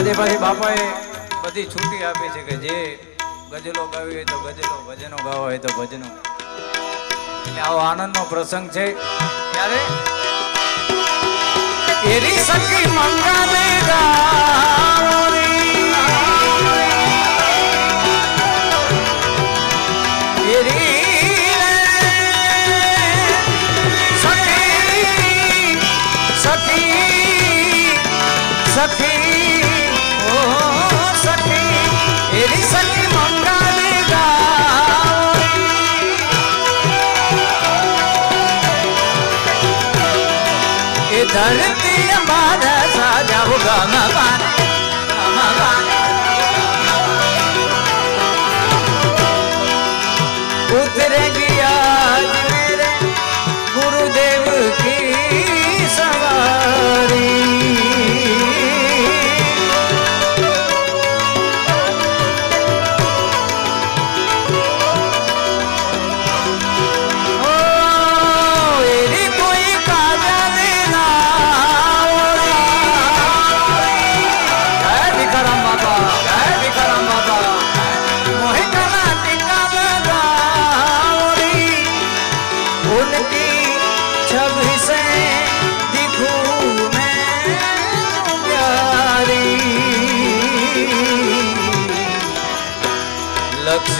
આજે ભાઈ બાપાએ બધી છૂટી આપી છે કે જે ગઝલો ગાવી હોય તો ગઝલો, ભજનો ગાવા હોય તો ભજનો. એટલે આવો આનંદ નો પ્રસંગ છે. ત્યારે એરી સખી મંગાને ગા ಶ್ರೀ ಅಂಬಾದ ಸಾಧ್ಯ ಉಗಮ ಪಾನ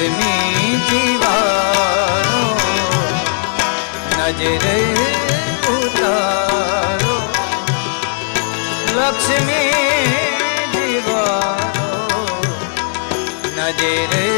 આઝમી જીવાનો નજરે ઉતારો લક્ષ્મી જીવાનો નજરે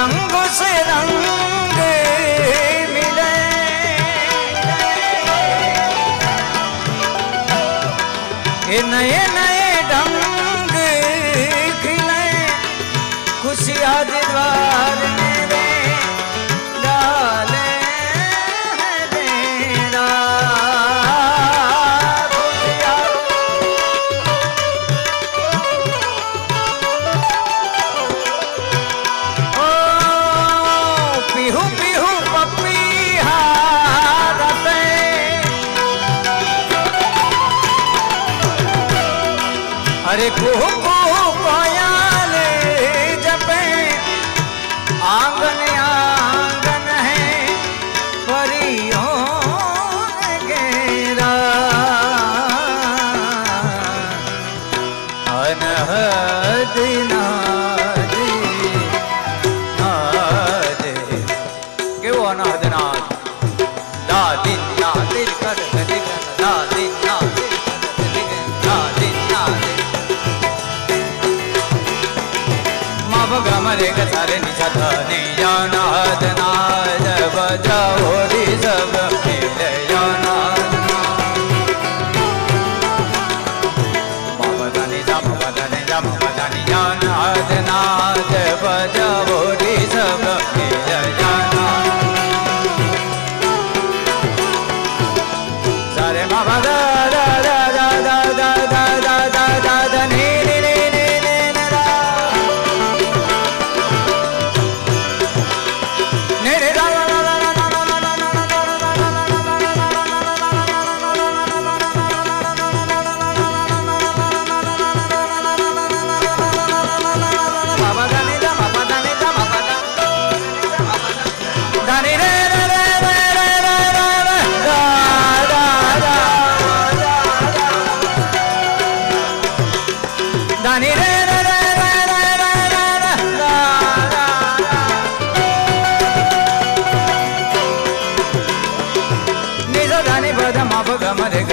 રંગ સે રંગે મિલે એ નયન અરે ખૂબ गम गम रे गसारे निशा धने जाना